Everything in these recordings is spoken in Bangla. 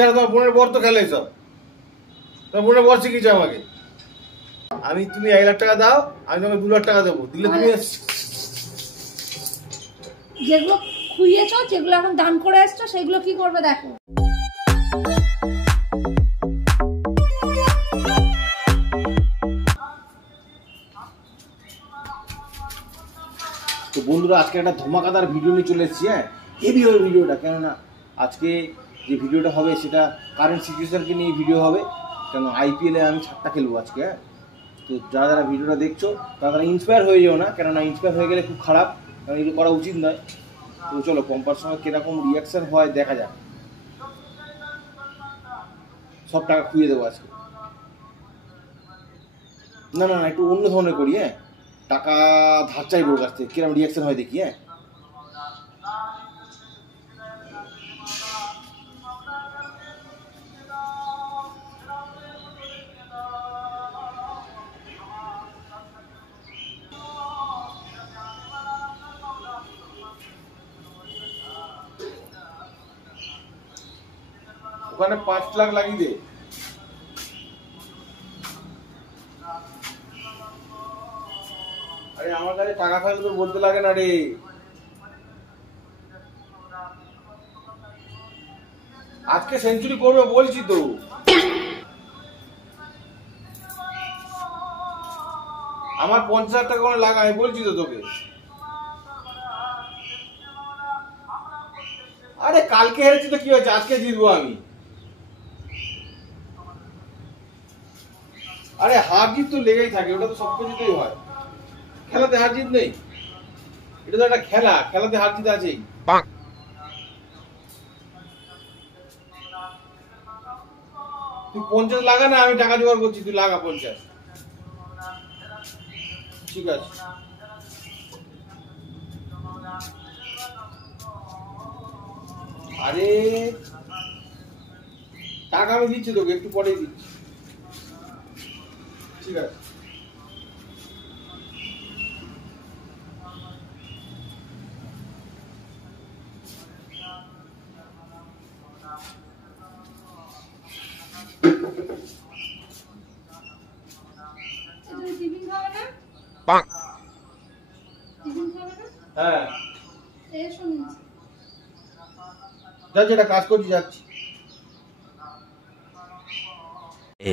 কেন তোমার বোনের বর তো খেলে সব, তোমার বোনের বর শিখিয়েছে আমাকে। আমি তুমি 1 লাখ টাকা দাও, আমি তোমাকে 2 লাখ টাকা দেবো, দিলে তুমি যেগুলো খুইয়েছো, যেগুলো এখন দান করে আসছো, সেগুলো কি করবে দেখো। তো বন্ধুরা আজকে একটা ধমাকাদার ভিডিও নিয়ে চলে এসেছি। হ্যাঁ, হেভি হবে ভিডিওটা, কেননা আজকে যে ভিডিওটা হবে সেটা কারেন্ট সিচুয়েশনকে নিয়ে ভিডিও হবে। কেন IPL-এ আমি 7টা খেলবো আজকে। হ্যাঁ, তো যারা যারা ভিডিওটা দেখছো তারা ইন্সপায়ার হয়ে যাও না, কেননা ইন্সপায়ার হয়ে গেলে খুব খারাপ, কারণ এগুলো করা উচিত নয়। তো চলো পম্পার সময় কিরকম রিয়াকশন হয় দেখা যাক। সব টাকা খুইয়ে দেবো আজকে। না না না, একটু অন্য ধরনের করি। হ্যাঁ, টাকা ধার চাইবো ওর কাছ থেকে, কিরকম রিয়াকশন হয় দেখি। হ্যাঁ, ওখানে 5 লাখ লাগিয়ে দে। আরে আমার কাছে টাকা থাকলে তো বলতে লাগে না রে। আজকে সেঞ্চুরি করবে বলছি তো। আমার 50,000 টাকা করে লাগা, আমি বলছি তো তোকে। আরে কালকে হেরেছি তো কি হয়েছে, আজকে জিতবো আমি। আরে হার জিত তো লেগেই থাকে, ওটা তো সব কিছুতেই হয়। খেলাতে হার জিত নেই, এটা তো একটা খেলা, খেলাতে হার জিত আছেই। তুই 50 লাগা না, আমি টাকা জোগাড় করছি, তুই লাগা 50। ঠিক আছে। আরে টাকা আমি দিচ্ছি তোকে, একটু পরেই দিচ্ছি। ঠিক আছে। হ্যাঁ, যাচ্ছি, এটা কাজ করছি, যাচ্ছি।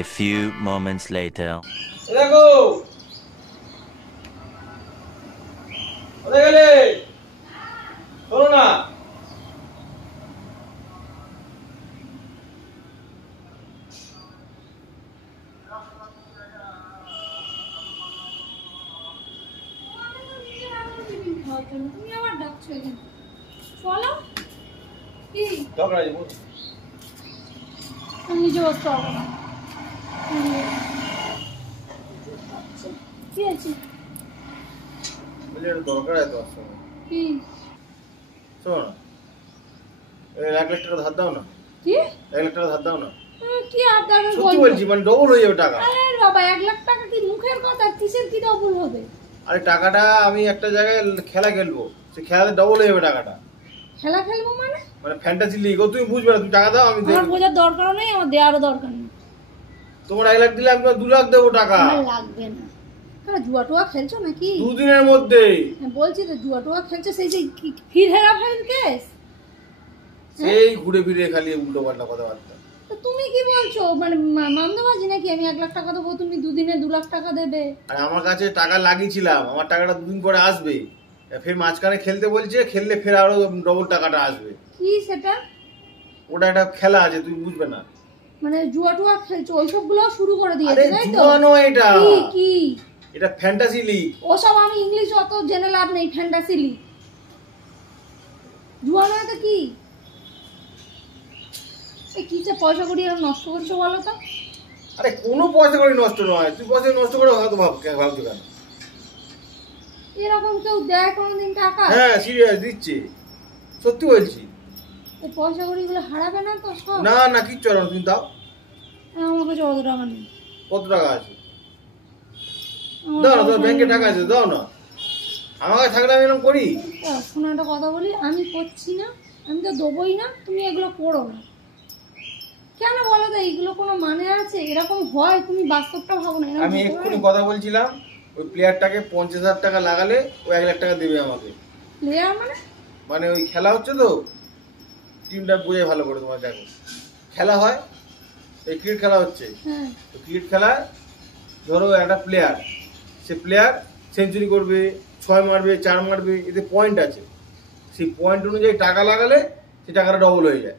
A few moments later. দেখো কোথায় গেলে, শোনো না। তুমি আবার ডাকছো এখানে, চলো। কি দরকার আছে বল। আমি নিজে বসতে পারবো না। কি আছে বলে এটা দরকার আছে তোর সময়। কি শোনো না, 1 লাখ টাকা ধার দাও না। কি 1 লাখ টাকা ধার দাও না। কি আবদার সত্যি বলছি, মানে ডবল হয়ে যাবে টাকা। আরে বাবা, 1 লাখ টাকা কি মুখের কথা, কিসের কি ডবল হবে? আরে টাকাটা আমি একটা জায়গায় খেলা খেলবো, সে খেলাতে ডবল হয়ে যাবে টাকাটা। খেলা খেলবো মানে ফ্যান্টাসি লিগ, ও তুমি বুঝবে না, তুমি টাকা দাও, আমি আমার বোঝার দরকার নেই, আমার দেওয়ারও দরকার নেই। তোমার 1 লাখ দিলে আমি 2 লাখ দেবো টাকা। আমার লাগবে না। তোমরা জুয়া টুয়া খেলছো নাকি? 2 দিনের মধ্যে বলছি তো, জুয়া টুয়া খেলছো, সেই যে ফির হেরা ফের কেস, সেই ঘুরে ফিরে খালি উল্টো পাল্টা কথাবার্তা। তো তুমি কি বলছো, মানে মামদাবাজি নাকি? আমি 1 লাখ টাকা দেবো, তুমি 2 দিনে 2 লাখ টাকা দেবে? আর আমার কাছে টাকা লাগিয়েছিলাম, আমার টাকাটা 2 দিন পরে আসবে, ফের মাঝখানে খেলতে বলছে, খেললে ফের আরো ডবল টাকাটা আসবে। কি সেটা? ওটা একটা খেলা আছে, তুমি বুঝবে না। মানে জুয়া টুয়া খেলছো, ওইসব গুলো শুরু করে দিয়েছে, তাই তো? জুয়া নয় এটা। কি এটা ফ্যান্টাসি লিগ। ওসব আমি ইংলিশ অত জেনে লাভ নেই। ফ্যান্টাসি লিগ জুয়া নয় তো কি? কি যে পয়সা করি আর নষ্ট করছো বলো তো? আরে কোনো পয়সা করি নষ্ট নয়, তুই পয়সা নষ্ট করে হয়তো ভাবছো কেন? এরকম কেউ দেয় কোনোদিন টাকা? হ্যাঁ সিরিয়াস দিচ্ছি, সত্যি বলছি। এই পয়সা করি গুলো হারাবে না তো সব? না না, কিচ্ছু না, তুমি দাও। আমার কাছে অত টাকা নেই। কত টাকা আছে? দাও না, তোমার ব্যাংকে টাকা আছে, দাও না। আমার কাছে থাকলে আমি এরকম করি? শোনো একটা কথা বলি, আমি করছি না, আমি তো দেবোই না, তুমি এগুলো করো না। এইগুলো কোনো মানে আছে? এরকম হয়? তুমি বাস্তবটা ভাবো না। আমি এক্ষুনি কথা বলছিলাম, ওই প্লেয়ারটাকে 50,000 টাকা লাগালে ও 1 লাখ টাকা দেবে আমাকে। প্লেয়ার মানে? মানে ওই খেলা হচ্ছে তো, টিমটা বুঝে ভালো করে তোমার দেখো, খেলা হয়, এই ক্রিকেট খেলা হচ্ছে, হ্যাঁ তো ক্রিকেট খেলায় ধরো একটা প্লেয়ার, সে প্লেয়ার সেঞ্চুরি করবে, 6 মারবে, 4 মারবে, এতে পয়েন্ট আছে, সেই পয়েন্ট অনুযায়ী টাকা লাগালে সেই টাকাটা ডবল হয়ে যায়।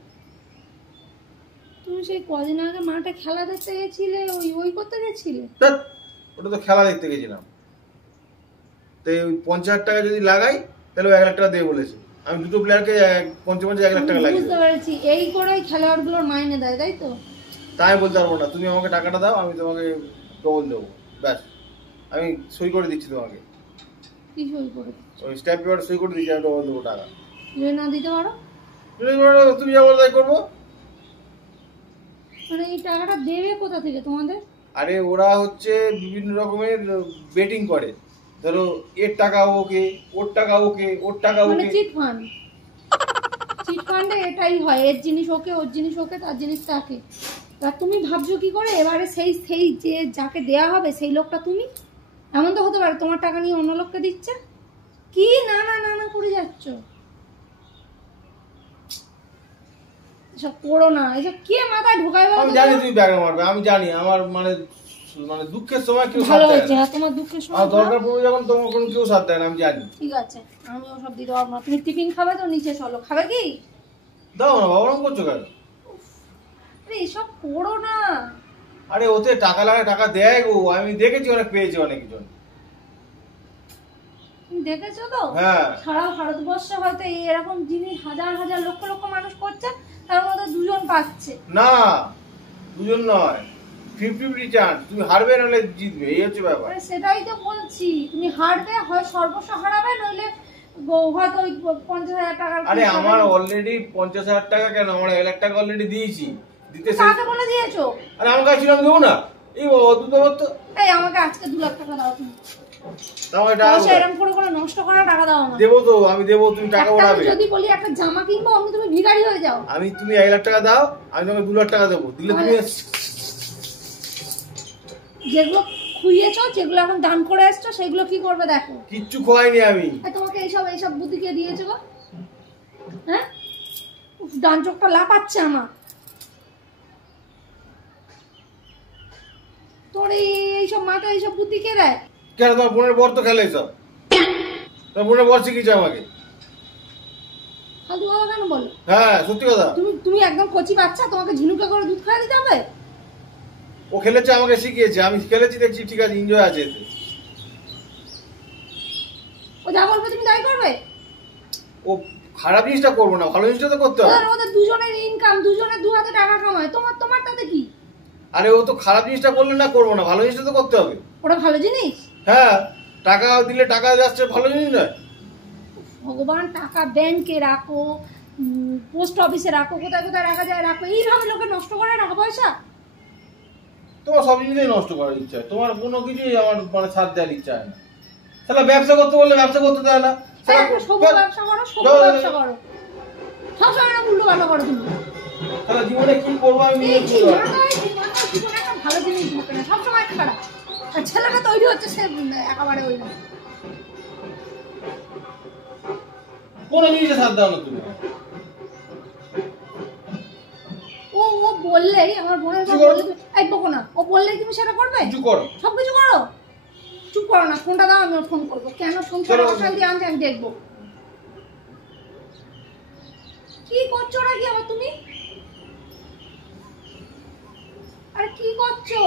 তুমি সেই কদিন আগে মাঠে খেলা দেখতে গেছিলে, ওই ওই করতে গেছিলে? ধ্যাৎ, ওটা তো খেলা দেখতে গেছিলাম। তো ওই 50,000 টাকা যদি লাগাই তাহলে ও 1 লাখ টাকা দেবে বলেছে। আমি দুটো প্লেয়ারকে 50 1 লাখ টাকা লাগিয়ে বুঝতে দেবো। পেরেছি, এই করেই খেলোয়াড়গুলোর মাইনে দেয়, তাই তো? তাই বলতে পারবো না, তুমি আমাকে টাকাটা দাও, আমি তোমাকে ডবল দেবো, ব্যাস। আমি সই করে দিচ্ছি তোমাকে, কি সই করে? ওই স্ট্যাম্প পেপার সই করে দিচ্ছি, আমি ডবল দেবো টাকা। যদি না দিতে পারো? তুমি যা বলো তাই করবো। মানে এই টাকাটা দেবে কোথা থেকে তোমাদের? আরে ওরা হচ্ছে বিভিন্ন রকমের বেটিং করে, ধরো এর টাকা ওকে, ওর টাকা ওকে, ওর টাকা মানে ওকে। Chit fund. চিট ফান্ডে এটাই হয়, এর জিনিস ওকে, ওর জিনিস ওকে, তার জিনিস তাকে। তা তুমি ভাবছো কি করে এবারে সেই সেই যে যাকে দেয়া হবে সেই লোকটা তুমি? এমন তো হতে পারে তোমার টাকা নিয়ে অন্য লোককে দিচ্ছে। কি না না না না করে যাচ্ছ? এসব করো না, এসব কে মাথায় ঢোকায় বলো আমি তো? জানি তুমি ব্যাগা মারবে, আমি জানি, আমার মানে মানে দুঃখের সময় কেউ সাথ ভালো দেয় হচ্ছে, না। হ্যাঁ তোমার দুঃখের সময় আমার দরকার পড়বে যখন, তোমার কোনো কেউ সাথ দেয় না, আমি জানি। ঠিক আছে, আমি ওসব দিতে পারবো না। তুমি টিফিন খাবে তো নিচে চলো, খাবে কি? দাও না বাবা, ওরকম করছো কেন? আরে এসব করো না। আরে ওতে টাকা লাগে, টাকা দেয় গো, আমি দেখেছি, অনেক পেয়েছি অনেকজন। তুমি দেখেছো তো? হ্যাঁ। সারা ভারতবর্ষে হয়তো এরকম জিনিস হাজার হাজার লক্ষ লক্ষ মানুষ করছে, তার মধ্যে 2 জন পাচ্ছে। না, দুজন নয়, 50-50 চান্স, তুমি হারবে নাহলে জিতবে, এই হচ্ছে ব্যাপার। আরে সেটাই তো বলছি, তুমি হারবে, হয় সর্বস্ব হারাবে, নইলে হয়তো ওই 50,000 টাকার। আরে আমার অলরেডি 50,000 টাকা কেন, আমার 1 লাখ টাকা অলরেডি দিয়েছি, দিতে কাকে বলে দিয়েছো? আরে আমার কাছে ছিল, আমি দেবো না? এই বাবা অদ্ভুত ব্যাপার তো। এই আমাকে আজকে 2 লাখ টাকা দাও তুমি। তাও আমি টাকা পয়সা এরকম করে করে নষ্ট করা টাকা দাও আমাকে। দেবো তো, আমি দেবো, তুমি টাকা একটা আমি ওড়াবে। যদি বলি একটা জামা কিনবো, অমনি তুমি ভিখারি হয়ে যাও। তুমি 1 লাখ টাকা দাও, আমি তোমাকে 2 লাখ টাকা দেবো, দিলে তুমি যেগুলো খুইয়েছো, যেগুলো এখন দান করে এসছো, সেগুলো কি করবে দেখো। কিচ্ছু খোয়াইনি আমি। তোমাকে এইসব এইসব বুদ্ধি কে দিয়েছে গো? হ্যাঁ, ডান চোখটা লাপাচ্ছে আমার। তোর এইসব মাথা এইসব বুদ্ধি কে দেয়? কেন, তোমার বোনের বর তো খেলে সব, তোমার বোনের বর শিখিয়েছে আমাকে। ফালতু কথা কেন বলো? হ্যাঁ সত্যি কথা। তুমি তুমি একদম কচি বাচ্চা, তোমাকে ঝিনুকে করে দুধ খাওয়া দিতে হবে? ও খেলেছে, আমাকে শিখিয়েছে, আমি খেলেছি, দেখছি ঠিক আছে, এনজয় আছে এতে। ও যা বলবে তুমি তাই করবে? ও খারাপ জিনিসটা করবো না, ভালো জিনিসটা তো করতে হবে। ওদের দুজনের ইনকাম, দুজনের 2 হাতে টাকা কামায়, তোমার তাতে কি? আরে ও তো খারাপ জিনিসটা করলে না, করবো না, ভালো জিনিসটা তো করতে হবে। ওটা ভালো জিনিস? হ্যাঁ, টাকা দিলে টাকা যাচ্ছে, ভালো জিনিস নয়? ভগবান, টাকা ব্যাংকে রাখো, পোস্ট অফিসে রাখো, কোথায় কোথায় রাখা যায় রাখো, এইভাবে লোকে নষ্ট করে টাকা পয়সা। তোমার সব জিনিসই নষ্ট করার ইচ্ছা হয়, তোমার কোনো কিছুই আমার মানে সাথ দেওয়ার ইচ্ছা হয় না। তাহলে ব্যবসা করতে বললে ব্যবসা করতে দেয় না। সবুজ ব্যবসা করো, সবুজ ব্যবসা করো, সবসময় না উল্টো পাল্টা করো তুমি। তাহলে জীবনে কি করবো আমি নিজে বুঝতে পারবো না। জীবনে একটা ভালো জিনিস ঘটে না, সবসময় খারাপ। আর ছেলেটা তৈরি হচ্ছে সে একেবারে ওই না। কোনো জিনিসে সাথ দাও না তুমি। ও ও বললেই আমার বোনের কি করো? এই বকো না, ও বললেই তুমি সেটা করবে? কিছু করো। সবকিছু করো? চুপ করো না, ফোনটা দাও, আমি ওর ফোন করবো। কেন সংসারে অশান্তি আনছে আমি দেখবো। কি করছো নাকি আবার তুমি? আরে কি করছো?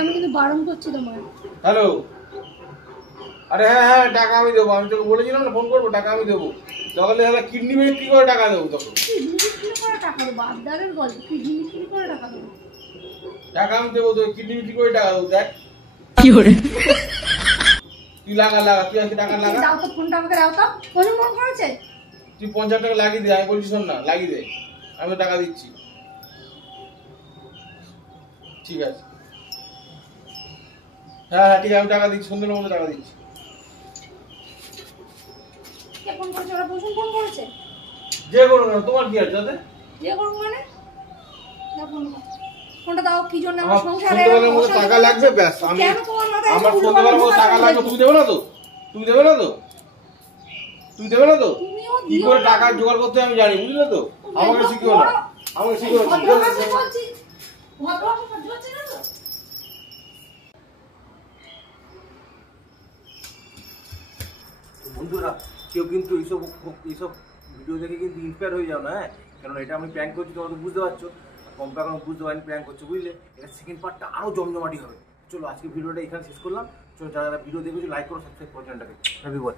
আমি কিন্তু বারণ করছি তোমার। হ্যালো, আরে হ্যাঁ হ্যাঁ, টাকা আমি দেবো, আমি তোকে বলেছিলাম না ফোন করবো, টাকা আমি দেবো। সকালে হলে কিডনি বিক্রি করে টাকা দেবো তখন। কিডনি বিক্রি করে টাকা দেবো? আবদারের গল্প, কিডনি বিক্রি করে টাকা দেবো? টাকা আমি দেবো, তোকে কিডনি বিক্রি করে টাকা দেবো, দেখ। কি করে? তুই লাগা লাগা, তুই আজকে টাকা লাগা। দাও তো ফোনটা, আমাকে দাও তো। ফোন ফোন করেছে? তুই 50 টাকা লাগিয়ে দে, আমি বলছি শোন না, লাগিয়ে দে, আমি টাকা দিচ্ছি। ঠিক আছে, হ্যাঁ হ্যাঁ ঠিক আছে, আমি টাকা দিচ্ছি, সন্ধ্যের মধ্যে টাকা দিচ্ছি। কে ফোন করেছে? ওরা প্রসূন ফোন করেছে? যে কোনো না, তোমার কি আছে তাতে? যে করুন মানে দাও ফোনটা দাও। কি জন্য আমার আমার সংসারে সন্ধ্যাবেলার মধ্যে টাকা লাগবে, ব্যাস। আমি কেন তোমার মাথায় আমার উল্টো সন্ধ্যাবেলার মধ্যে পাল্টা টাকা কথা লাগবে, বলছো? তুমি দেবে না তো? তুমি দেবে না তো? তুমি দেবে না তো? তুমিও কি দিও করে না। টাকা জোগাড় করতে হয় আমি জানি, বুঝলে তো? আমাকে শিখিও না, আমাকে শিখিও না। ভদ্র ভাষায় বলছি, ভদ্র ভাষা সহ্য হচ্ছে না তো? বন্ধুরা, কেউ কিন্তু এইসব ভিডিও দেখে কিন্তু ইন্সপায়ার হয়ে যাও না, হ্যাঁ? কারণ এটা আমি প্র্যাঙ্ক করছি, তোমরা তো বুঝতে পারছো। কম্পা এখন বুঝতে পারিনি প্র্যাঙ্ক করছো, বুঝলে? এটা সেকেন্ড পার্টটা আরও জমজমাটি হবে। চলো আজকে ভিডিওটা এখানে শেষ করলাম। চলো যারা যারা ভিডিও দেখেছো লাইক করো, সাবস্ক্রাইব করো চ্যানেলটাকে। হ্যাপি বল।